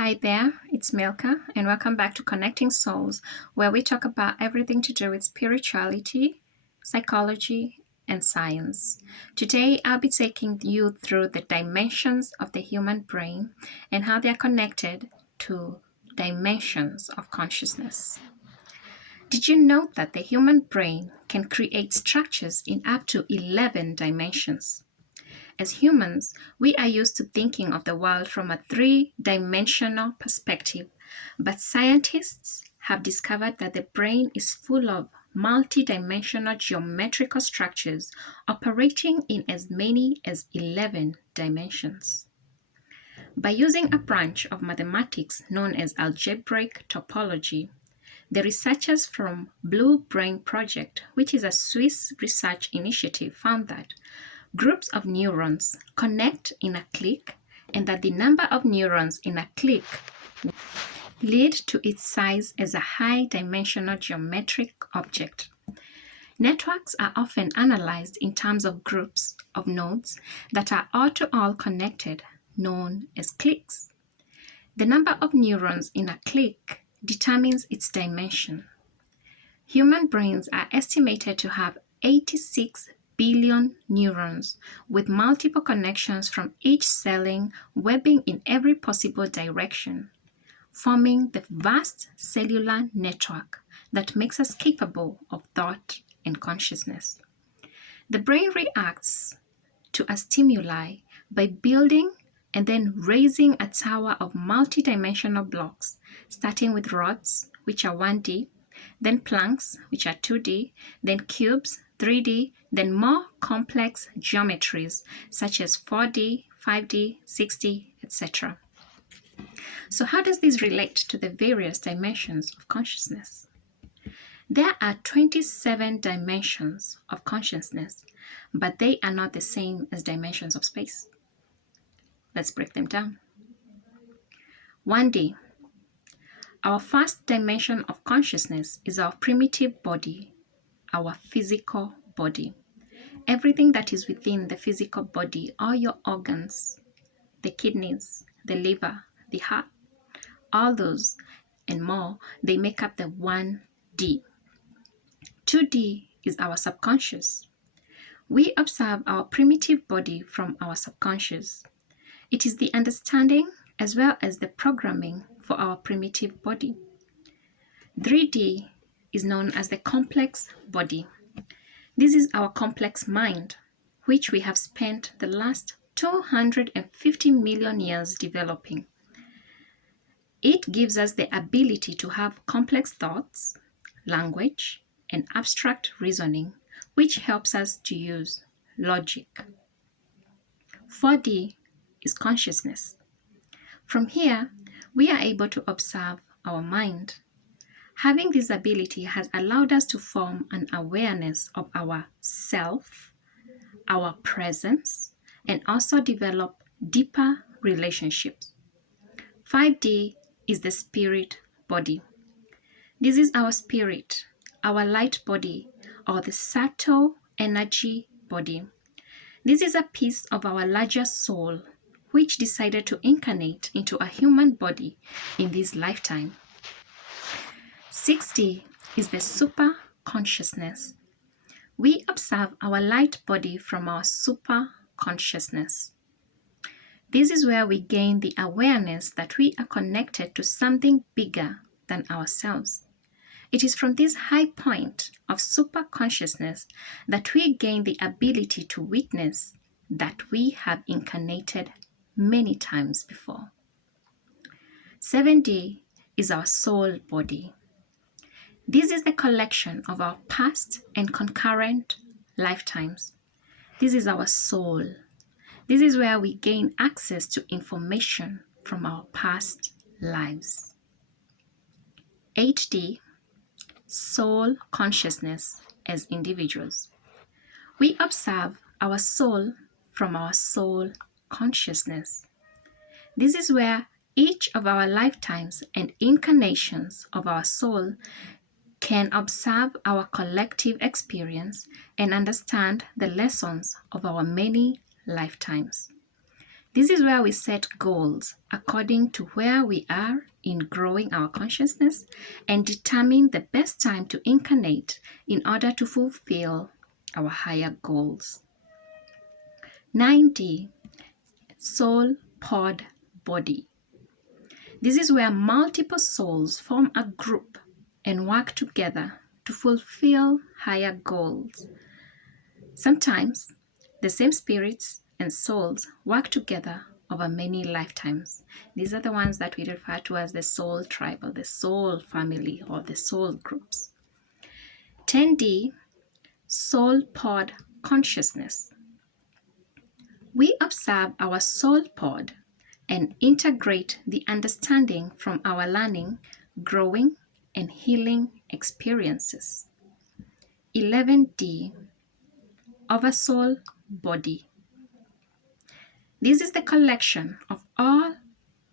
Hi there, it's Milka, and welcome back to Connecting Souls, where we talk about everything to do with spirituality, psychology, and science. Today, I'll be taking you through the dimensions of the human brain and how they are connected to dimensions of consciousness. Did you know that the human brain can create structures in up to 11 dimensions? As humans, we are used to thinking of the world from a three-dimensional perspective, but scientists have discovered that the brain is full of multi-dimensional geometrical structures operating in as many as 11 dimensions. By using a branch of mathematics known as algebraic topology, the researchers from Blue Brain Project, which is a Swiss research initiative, found that groups of neurons connect in a click and that the number of neurons in a click lead to its size as a high-dimensional geometric object. Networks are often analyzed in terms of groups of nodes that are all-to-all connected, known as clicks. The number of neurons in a click determines its dimension. Human brains are estimated to have 86 billion neurons with multiple connections from each celling webbing in every possible direction, forming the vast cellular network that makes us capable of thought and consciousness. The brain reacts to a stimuli by building and then raising a tower of multidimensional blocks, starting with rods, which are 1D, then planks, which are 2D, then cubes, 3D, then more complex geometries such as 4D, 5D, 6D, etc. So how does this relate to the various dimensions of consciousness? There are 27 dimensions of consciousness, but they are not the same as dimensions of space. Let's break them down. 1D. Our first dimension of consciousness is our primitive body, our physical body. Everything that is within the physical body, all your organs, the kidneys, the liver, the heart, all those and more, they make up the 1D. 2D is our subconscious. We observe our primitive body from our subconscious. It is the understanding as well as the programming for our primitive body. 3D is known as the complex body. This is our complex mind, which we have spent the last 250 million years developing. It gives us the ability to have complex thoughts, language, and abstract reasoning, which helps us to use logic. 4D is consciousness. From here, we are able to observe our mind. Having this ability has allowed us to form an awareness of our self, our presence, and also develop deeper relationships. 5D is the spirit body. This is our spirit, our light body, or the subtle energy body. This is a piece of our larger soul, which decided to incarnate into a human body in this lifetime. 6D is the super consciousness. We observe our light body from our super consciousness. This is where we gain the awareness that we are connected to something bigger than ourselves. It is from this high point of super consciousness that we gain the ability to witness that we have incarnated many times before. 7D is our soul body. This is the collection of our past and concurrent lifetimes. This is our soul. This is where we gain access to information from our past lives. 8D, soul consciousness as individuals. We observe our soul from our soul consciousness. This is where each of our lifetimes and incarnations of our soul can observe our collective experience and understand the lessons of our many lifetimes. This is where we set goals according to where we are in growing our consciousness and determine the best time to incarnate in order to fulfill our higher goals. 9D, soul pod body. This is where multiple souls form a group and work together to fulfill higher goals. Sometimes the same spirits and souls work together over many lifetimes. These are the ones that we refer to as the soul tribe or the soul family or the soul groups. 10D, soul pod consciousness. We observe our soul pod and integrate the understanding from our learning, growing, and healing experiences. 11D, oversoul body. This is the collection of all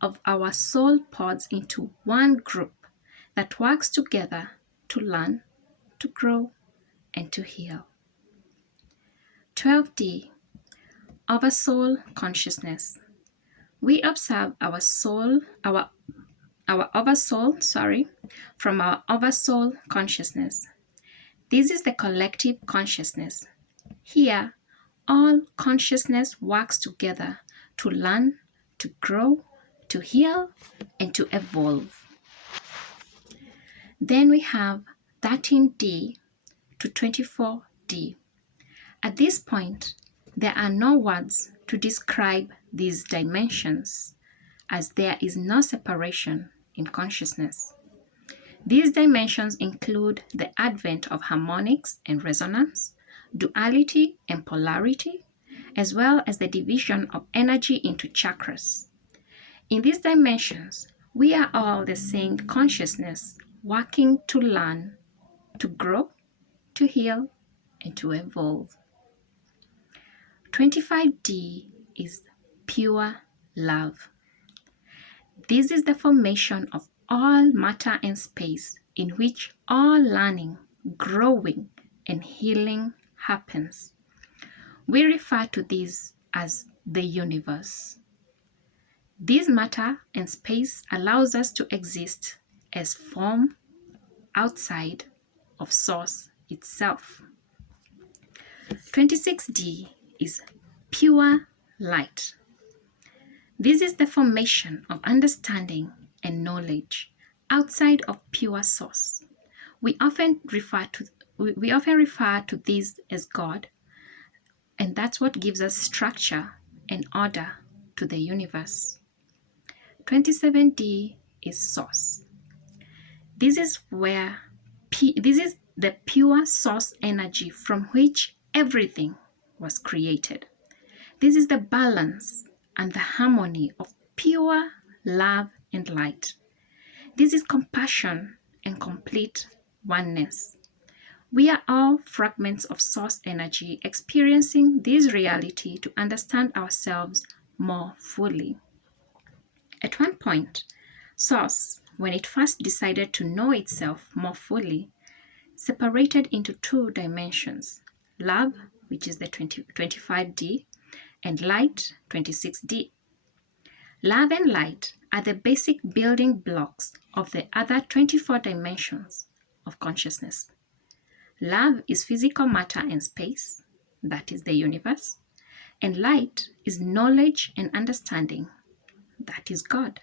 of our soul pods into one group that works together to learn, to grow, and to heal. 12D, oversoul consciousness. We observe our oversoul, from our oversoul consciousness. This is the collective consciousness. Here, all consciousness works together to learn, to grow, to heal, and to evolve. Then we have 13D to 24D. At this point, there are no words to describe these dimensions, as there is no separation in consciousness. These dimensions include the advent of harmonics and resonance, duality and polarity, as well as the division of energy into chakras. In these dimensions, we are all the same consciousness working to learn, to grow, to heal, and to evolve. 25D is pure love. This is the formation of all matter and space in which all learning, growing, and healing happens. We refer to this as the universe. This matter and space allows us to exist as form outside of Source itself. 26D is pure light. This is the formation of understanding and knowledge outside of pure Source. We often refer to this as God, and that's what gives us structure and order to the universe. 27D is Source. This is the pure source energy from which everything was created. This is the balance and the harmony of pure love and light. This is compassion and complete oneness. We are all fragments of source energy experiencing this reality to understand ourselves more fully. At one point, Source, when it first decided to know itself more fully, separated into two dimensions: love, which is the 25D, and light, 26D. Love and light are the basic building blocks of the other 24 dimensions of consciousness. Love is physical matter and space, that is the universe, and light is knowledge and understanding, that is God.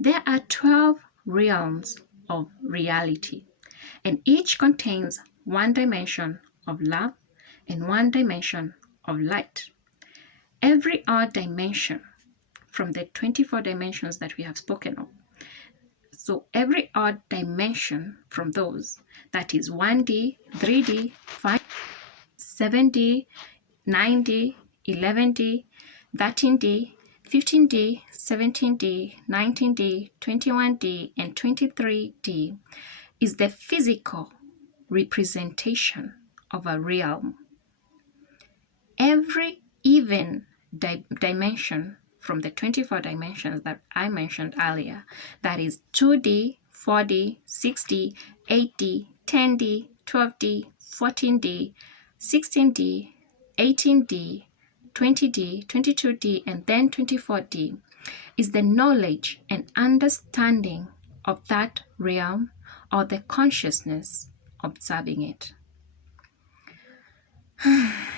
There are 12 realms of reality, and each contains one dimension of love and one dimension of light. Every odd dimension from the 24 dimensions that we have spoken of. So every odd dimension from those, that is 1D, 3D, 5D, 7D, 9D, 11D, 13D, 15D, 17D, 19D, 21D, and 23D is the physical representation of a realm. Every even dimension from the 24 dimensions that I mentioned earlier, that is 2D, 4D, 6D, 8D, 10D, 12D, 14D, 16D, 18D, 20D, 22D, and then 24D is the knowledge and understanding of that realm or the consciousness observing it.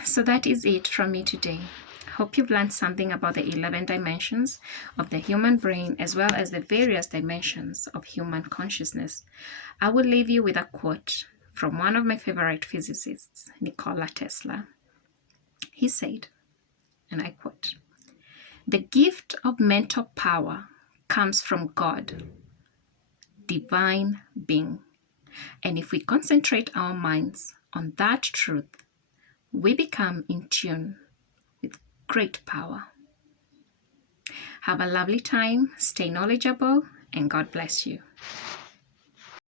So that is it from me today. Hope you've learned something about the 11 dimensions of the human brain as well as the various dimensions of human consciousness. I will leave you with a quote from one of my favorite physicists, Nikola Tesla. He said, and I quote, "The gift of mental power comes from God, divine being. And if we concentrate our minds on that truth, we become in tune with great power." Have a lovely time, stay knowledgeable, and God bless you.